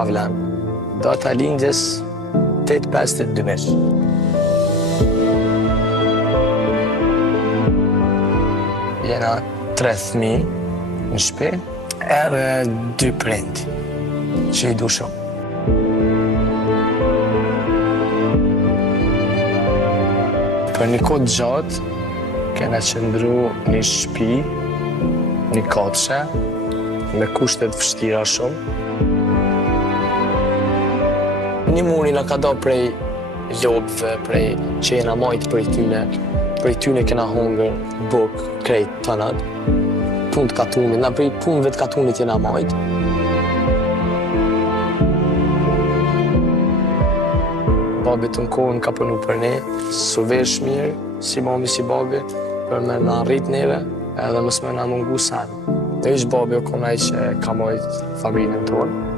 Pavlan. Data lindjes 8/5/2000. Jena 3 fëmijë në shtëpi, edhe 2 prind që I du shumë. Për një kohë gjatë, kena qëndru një shtëpi, një kafshë, me kushtet vështira shumë. Një muri na ka da prej lopëve, prej që jena majtë prej tyne kena hongër, buk, krejt, tënat. Punë të katunit, na prej punëve të katunit jena majtë. Babi të në kohën ka punu për ne, su vesh mirë, si mami si babi, për me na rrit neve, edhe mës me na mungu sen. Dhe ish babi o konaj që ka majtë familjen tonë.